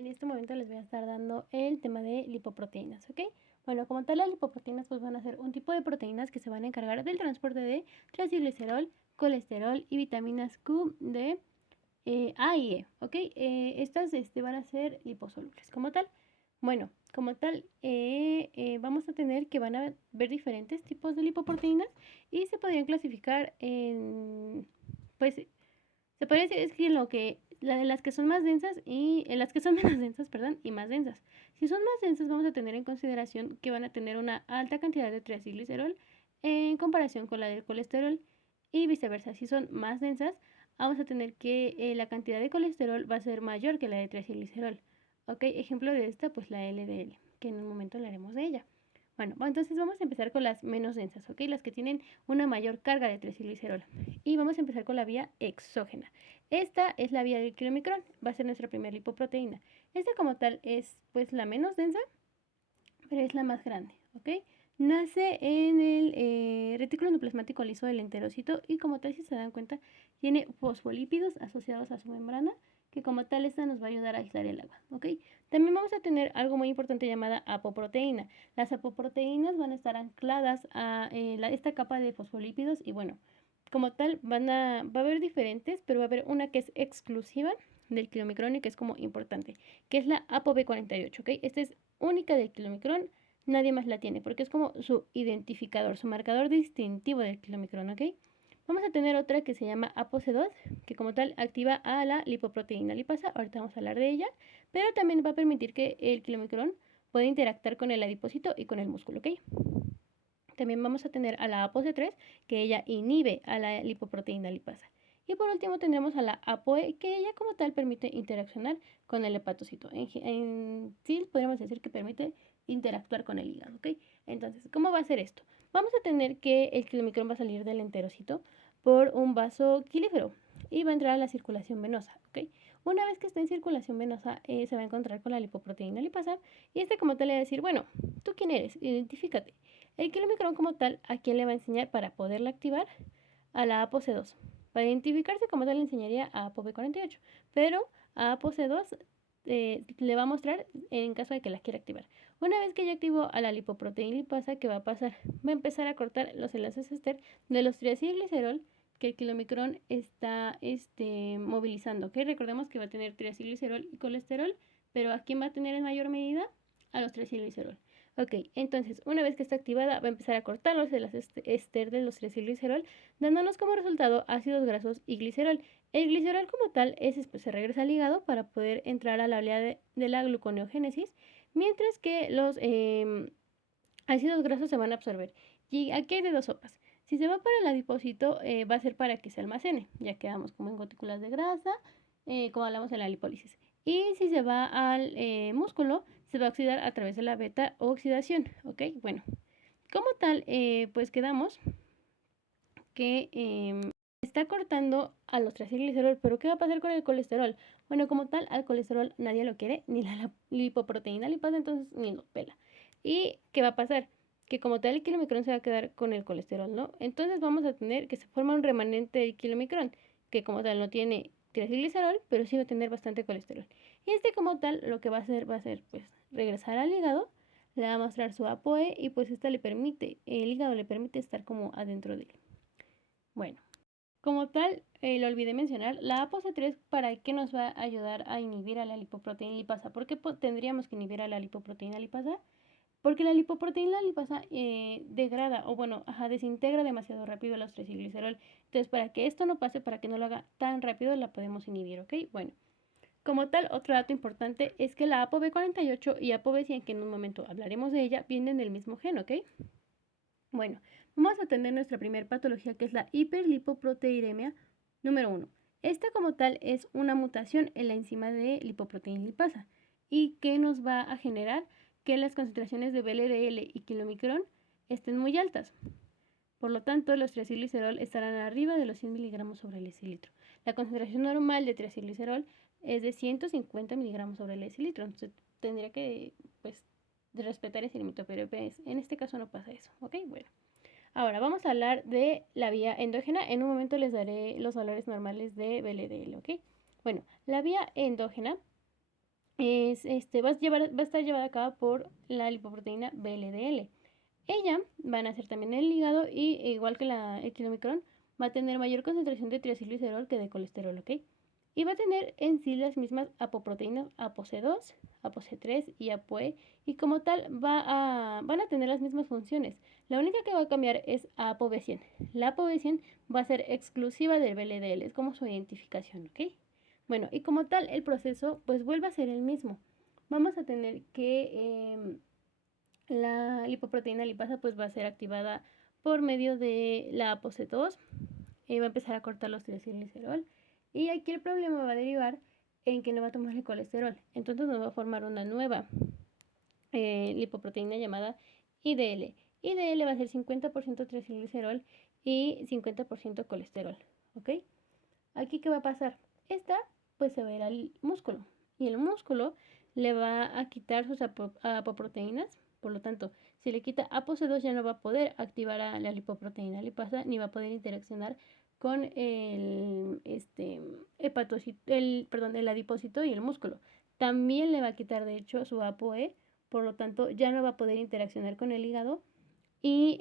En este momento les voy a estar dando el tema de lipoproteínas, ¿ok? Bueno, como tal, las lipoproteínas pues van a ser un tipo de proteínas que se van a encargar del transporte de triacilglicerol, colesterol y vitaminas Q, D, A y E, ¿ok? Estas van a ser liposolubles como tal. Bueno, como tal, vamos a tener que van a ver diferentes tipos de lipoproteínas y se podrían clasificar en, pues, se podría decir es que las que son más densas y en las que son menos densas, perdón, y más densas. Si son más densas, vamos a tener en consideración que van a tener una alta cantidad de triacilglicerol en comparación con la del colesterol y viceversa. Si son más densas, vamos a tener que la cantidad de colesterol va a ser mayor que la de triacilglicerol. Ok, ejemplo de esta, pues la LDL, que en un momento hablaremos de ella. Bueno, entonces vamos a empezar con las menos densas, ¿ok? Las que tienen una mayor carga de triacilglicerol. Y vamos a empezar con la vía exógena. Esta es la vía del kilomicrón, va a ser nuestra primera lipoproteína. Esta como tal es pues la menos densa, pero es la más grande, ¿ok? Nace en el retículo endoplasmático liso del enterocito y como tal, si se dan cuenta, tiene fosfolípidos asociados a su membrana, que como tal esta nos va a ayudar a aislar el agua, ¿ok? También vamos a tener algo muy importante llamada apoproteína. Las apoproteínas van a estar ancladas a esta capa de fosfolípidos y bueno, como tal va a haber diferentes, pero va a haber una que es exclusiva del kilomicrón y que es como importante, que es la ApoB48, ¿ok? Esta es única del kilomicrón, nadie más la tiene, porque es como su identificador, su marcador distintivo del kilomicrón, ¿ok? Vamos a tener otra que se llama ApoC2, que como tal activa a la lipoproteína lipasa, ahorita vamos a hablar de ella, pero también va a permitir que el kilomicrón pueda interactuar con el adipocito y con el músculo, ¿ok? También vamos a tener a la ApoC3, que ella inhibe a la lipoproteína lipasa. Y por último tendremos a la ApoE, que ella como tal permite interaccionar con el hepatocito. En sí podríamos decir que permite interactuar con el hígado, ¿ok? Entonces, ¿cómo va a ser esto? Vamos a tener que el kilomicrón va a salir del enterocito por un vaso quilífero y va a entrar a la circulación venosa, ¿ok? Una vez que está en circulación venosa, se va a encontrar con la lipoproteína lipasa y como tal le va a decir, bueno, ¿tú quién eres? Identifícate. El kilomicrón como tal, ¿a quién le va a enseñar para poderla activar? A la ApoC2. Para identificarse como tal le enseñaría a ApoB48, pero a ApoC2 le va a mostrar en caso de que la quiera activar. Una vez que ya activó a la lipoproteína lipasa, ¿qué va a pasar? Va a empezar a cortar los enlaces ester de los triacilglicerol que el kilomicrón está movilizando, ¿ok? Recordemos que va a tener triacilglicerol y colesterol, pero ¿a quién va a tener en mayor medida? A los triacilglicerol. Ok, entonces una vez que está activada va a empezar a cortar los enlaces ester de los triacilglicerol, dándonos como resultado ácidos grasos y glicerol. El glicerol como tal se regresa al hígado para poder entrar a la vía de la gluconeogénesis, mientras que los ácidos grasos se van a absorber. Y aquí hay de dos sopas. Si se va para el adipocito, va a ser para que se almacene, ya quedamos como en gotículas de grasa, como hablamos en la lipólisis. Y si se va al músculo, se va a oxidar a través de la beta oxidación, ¿ok? Bueno, como tal, pues quedamos que está cortando a los triacilglicerol, pero ¿qué va a pasar con el colesterol? Bueno, como tal, al colesterol nadie lo quiere, ni la lipoproteína lipasa, entonces ni lo pela. ¿Y qué va a pasar? Que como tal el kilomicrón se va a quedar con el colesterol, ¿no? Entonces vamos a tener que se forma un remanente del kilomicrón, que como tal no tiene triacilglicerol, pero sí va a tener bastante colesterol. Y como tal lo que va a hacer pues regresar al hígado, le va a mostrar su ApoE y pues el hígado le permite estar como adentro de él. Bueno, como tal, lo olvidé mencionar, la ApoC3 para qué nos va a ayudar a inhibir a la lipoproteína lipasa. ¿Por qué tendríamos que inhibir a la lipoproteína lipasa? Porque la lipoproteína lipasa degrada o bueno, desintegra demasiado rápido los triacilglicerol. Entonces, para que esto no pase, para que no lo haga tan rápido, la podemos inhibir, ¿ok? Bueno, como tal, otro dato importante es que la ApoB48 y ApoB100, que en un momento hablaremos de ella, vienen del mismo gen, ¿ok? Bueno, vamos a tener nuestra primera patología que es la hiperlipoproteinemia número 1. Esta como tal es una mutación en la enzima de lipoproteína lipasa y que nos va a generar que las concentraciones de VLDL y kilomicrón estén muy altas. Por lo tanto, los triacilglicerol estarán arriba de los 100 miligramos sobre decilitro. La concentración normal de triacilglicerol es de 150 miligramos sobre decilitro. Entonces, tendría que pues, respetar ese límite, pero en este caso no pasa eso. ¿Ok? Bueno. Ahora vamos a hablar de la vía endógena. En un momento les daré los valores normales de VLDL, ¿ok? Bueno, la vía endógena va a estar llevada a cabo por la lipoproteína VLDL. Ella van a hacer también el hígado y igual que la etilomicrón, va a tener mayor concentración de triacilglicerol que de colesterol, ¿ok? Y va a tener en sí las mismas apoproteínas ApoC2, ApoC3 y ApoE, y como tal van a tener las mismas funciones. La única que va a cambiar es ApoB100. La ApoB100 va a ser exclusiva del VLDL, es como su identificación, ¿ok? Bueno, y como tal el proceso pues vuelve a ser el mismo. Vamos a tener que la lipoproteína lipasa pues va a ser activada por medio de la ApoC2, va a empezar a cortar los triacilglicerol, y aquí el problema va a derivar en que no va a tomar el colesterol. Entonces nos va a formar una nueva lipoproteína llamada IDL. IDL va a ser 50% triacilglicerol y 50% colesterol, ¿ok? Aquí, ¿qué va a pasar? Esta pues se va a ir al músculo, y el músculo le va a quitar sus apoproteínas. Por lo tanto, si le quita ApoC2 ya no va a poder activar a la lipoproteína lipasa ni va a poder interaccionar con el el adipócito y el músculo. También le va a quitar de hecho su ApoE, por lo tanto ya no va a poder interaccionar con el hígado, y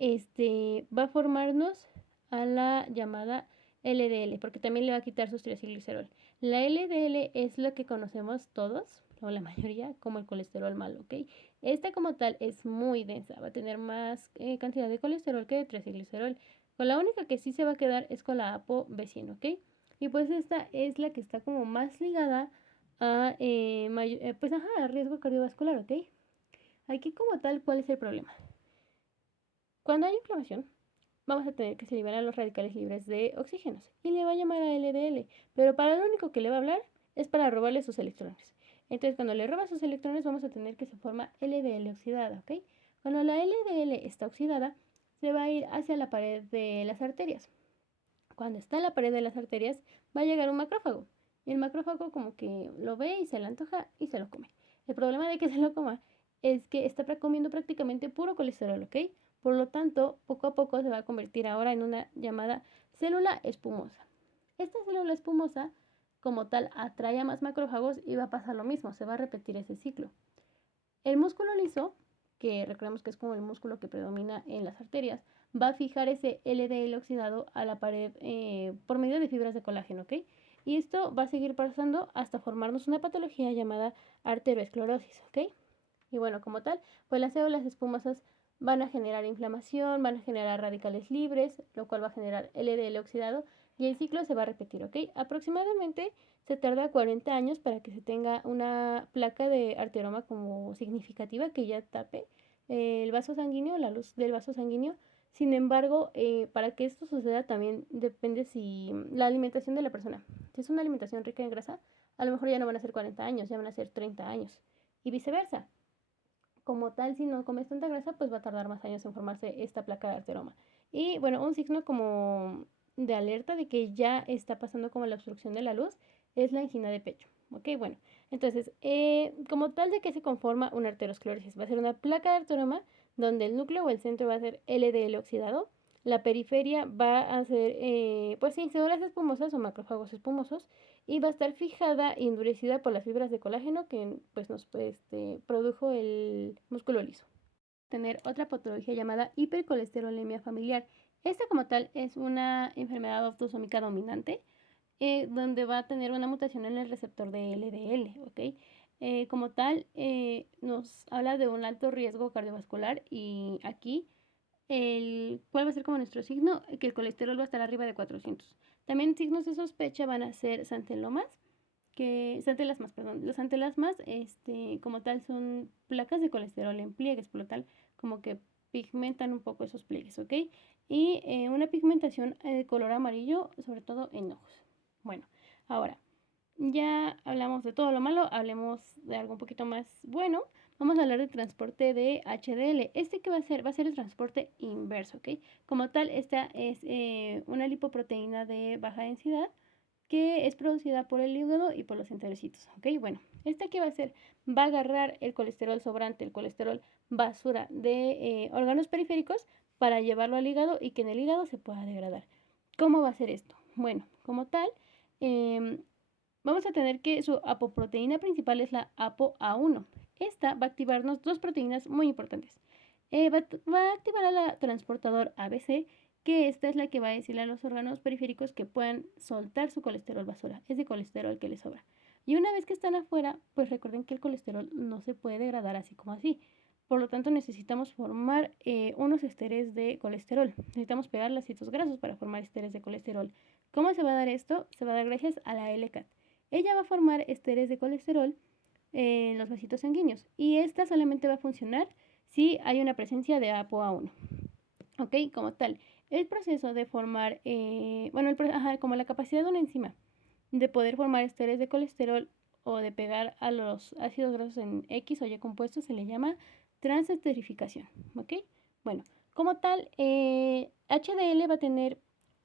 va a formarnos a la llamada LDL, porque también le va a quitar sus triacilglicerol. La LDL es lo que conocemos todos, o la mayoría, como el colesterol malo, ¿ok? Esta como tal es muy densa, va a tener más cantidad de colesterol que de triacilglicerol. Con la única que sí se va a quedar es con la ApoB100, ¿ok? Y pues esta es la que está como más ligada a, a riesgo cardiovascular, ¿ok? Aquí como tal, ¿cuál es el problema? Cuando hay inflamación, vamos a tener que se liberan los radicales libres de oxígenos y le va a llamar a LDL, pero para lo único que le va a hablar es para robarle sus electrones. Entonces, cuando le roba sus electrones, vamos a tener que se forma LDL oxidada, ¿ok? Cuando la LDL está oxidada, se va a ir hacia la pared de las arterias. Cuando está en la pared de las arterias, va a llegar un macrófago. Y el macrófago como que lo ve y se le antoja y se lo come. El problema de que se lo coma es que está comiendo prácticamente puro colesterol, ¿ok? Por lo tanto, poco a poco se va a convertir ahora en una llamada célula espumosa. Esta célula espumosa, como tal, atrae a más macrófagos y va a pasar lo mismo, se va a repetir ese ciclo. El músculo liso, que recordemos que es como el músculo que predomina en las arterias, va a fijar ese LDL oxidado a la pared por medio de fibras de colágeno, ¿ok? Y esto va a seguir pasando hasta formarnos una patología llamada arteriosclerosis, ¿ok? Y bueno, como tal, pues las células espumosas van a generar inflamación, van a generar radicales libres, lo cual va a generar LDL oxidado, y el ciclo se va a repetir, ¿ok? Aproximadamente se tarda 40 años para que se tenga una placa de arterioma como significativa que ya tape el vaso sanguíneo, la luz del vaso sanguíneo. Sin embargo, para que esto suceda también depende si la alimentación de la persona. Si es una alimentación rica en grasa, a lo mejor ya no van a ser 40 años, ya van a ser 30 años. Y viceversa. Como tal, si no comes tanta grasa, pues va a tardar más años en formarse esta placa de arteroma. Y bueno, un signo como de alerta de que ya está pasando como la obstrucción de la luz es la angina de pecho. Ok, bueno, entonces, como tal de que se conforma una arteriosclerosis, va a ser una placa de arteroma donde el núcleo o el centro va a ser LDL oxidado, la periferia va a ser, pues sí, células espumosas o macrófagos espumosos, y va a estar fijada y endurecida por las fibras de colágeno que pues nos produjo el músculo liso. Tener otra patología llamada hipercolesterolemia familiar. Esta como tal es una enfermedad autosómica dominante, donde va a tener una mutación en el receptor de LDL, ¿ok? Como tal, nos habla de un alto riesgo cardiovascular, y aquí ¿cuál va a ser como nuestro signo? Que el colesterol va a estar arriba de 400. También signos de sospecha van a ser santelomas, santelasmas, perdón. Los santelasmas, como tal, son placas de colesterol en pliegues, por lo tal, como que pigmentan un poco esos pliegues, ¿ok? Y una pigmentación de color amarillo, sobre todo en ojos. Bueno, ahora, ya hablamos de todo lo malo, hablemos de algo un poquito más bueno. Vamos a hablar de transporte de HDL. ¿Qué va a ser? Va a ser el transporte inverso, ¿ok? Como tal, esta es una lipoproteína de baja densidad que es producida por el hígado y por los enterocitos, ¿ok? Bueno, ¿qué va a hacer? Va a agarrar el colesterol sobrante, el colesterol basura de órganos periféricos, para llevarlo al hígado y que en el hígado se pueda degradar. ¿Cómo va a ser esto? Bueno, como tal, vamos a tener que su apoproteína principal es la ApoA1. Esta va a activarnos dos proteínas muy importantes. Va a activar a la transportador ABC, que esta es la que va a decirle a los órganos periféricos que puedan soltar su colesterol basura, ese colesterol que les sobra. Y una vez que están afuera, pues recuerden que el colesterol no se puede degradar así como así. Por lo tanto, necesitamos formar unos esteres de colesterol. Necesitamos pegar los ácidos grasos para formar esteres de colesterol. ¿Cómo se va a dar esto? Se va a dar gracias a la LCAT. Ella va a formar esteres de colesterol en los vasitos sanguíneos y esta solamente va a funcionar si hay una presencia de ApoA1. ¿Ok? Como tal, el proceso de formar, como la capacidad de una enzima de poder formar esteres de colesterol o de pegar a los ácidos grasos en X o Y compuestos se le llama transesterificación. ¿Ok? Bueno, como tal, HDL va a tener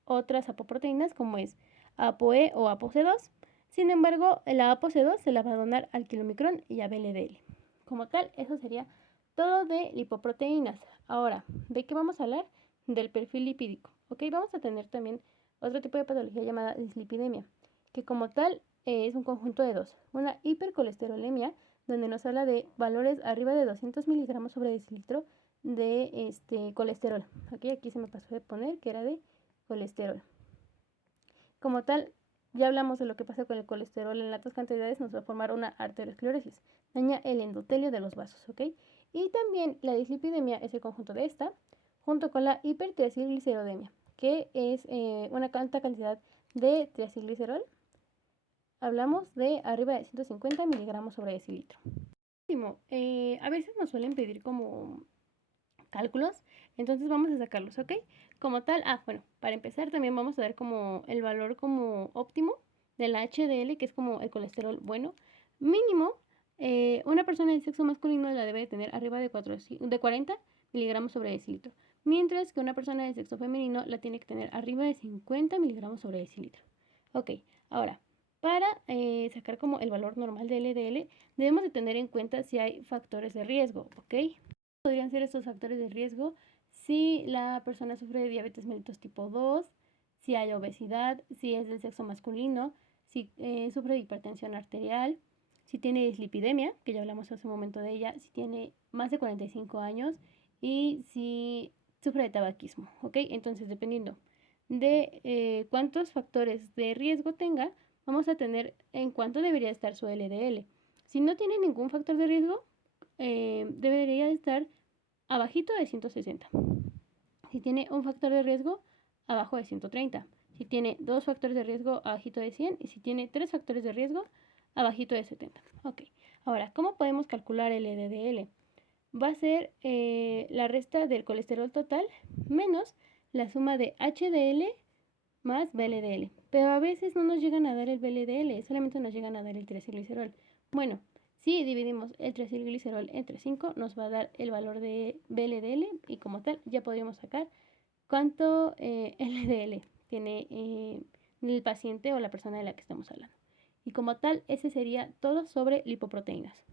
otras apoproteínas como es ApoE o ApoC2. Sin embargo, la ApoC2 se la va a donar al kilomicrón y a VLDL. Como tal, eso sería todo de lipoproteínas. Ahora, ¿de qué vamos a hablar? Del perfil lipídico. ¿Ok? Vamos a tener también otro tipo de patología llamada dislipidemia, que como tal es un conjunto de dos. Una hipercolesterolemia, donde nos habla de valores arriba de 200 miligramos sobre decilitro de colesterol. Aquí se me pasó de poner que era de colesterol. Como tal, ya hablamos de lo que pasa con el colesterol en altas cantidades, nos va a formar una arteriosclerosis, daña el endotelio de los vasos, ¿ok? Y también la dislipidemia es el conjunto de esta, junto con la hipertriacilglicerodemia, que es una alta cantidad de triacilglicerol. Hablamos de arriba de 150 miligramos sobre decilitro. A veces nos suelen pedir como cálculos, entonces vamos a sacarlos, ¿ok? Como tal, bueno, para empezar también vamos a ver como el valor como óptimo de la HDL, que es como el colesterol bueno. Mínimo, una persona del sexo masculino la debe tener arriba de 40 miligramos sobre decilitro, mientras que una persona del sexo femenino la tiene que tener arriba de 50 miligramos sobre decilitro. Ok, ahora, para sacar como el valor normal de LDL, debemos de tener en cuenta si hay factores de riesgo, ¿ok? Podrían ser estos factores de riesgo si la persona sufre de diabetes mellitus tipo 2, si hay obesidad, si es del sexo masculino, si sufre de hipertensión arterial, si tiene dislipidemia, que ya hablamos hace un momento de ella, si tiene más de 45 años y si sufre de tabaquismo, ¿ok? Entonces, dependiendo de cuántos factores de riesgo tenga, vamos a tener en cuánto debería estar su LDL. Si no tiene ningún factor de riesgo, debería estar abajito de 160. Si tiene un factor de riesgo, abajo de 130. Si tiene dos factores de riesgo, abajito de 100. Y si tiene tres factores de riesgo, abajito de 70. Ok, ahora, ¿cómo podemos calcular el LDL? Va a ser la resta del colesterol total menos la suma de HDL más VLDL. Pero a veces no nos llegan a dar el VLDL, solamente nos llegan a dar el triacilglicerol. Bueno, si dividimos el triacilglicerol entre 5, nos va a dar el valor de VLDL y como tal ya podríamos sacar cuánto LDL tiene el paciente o la persona de la que estamos hablando. Y como tal, ese sería todo sobre lipoproteínas.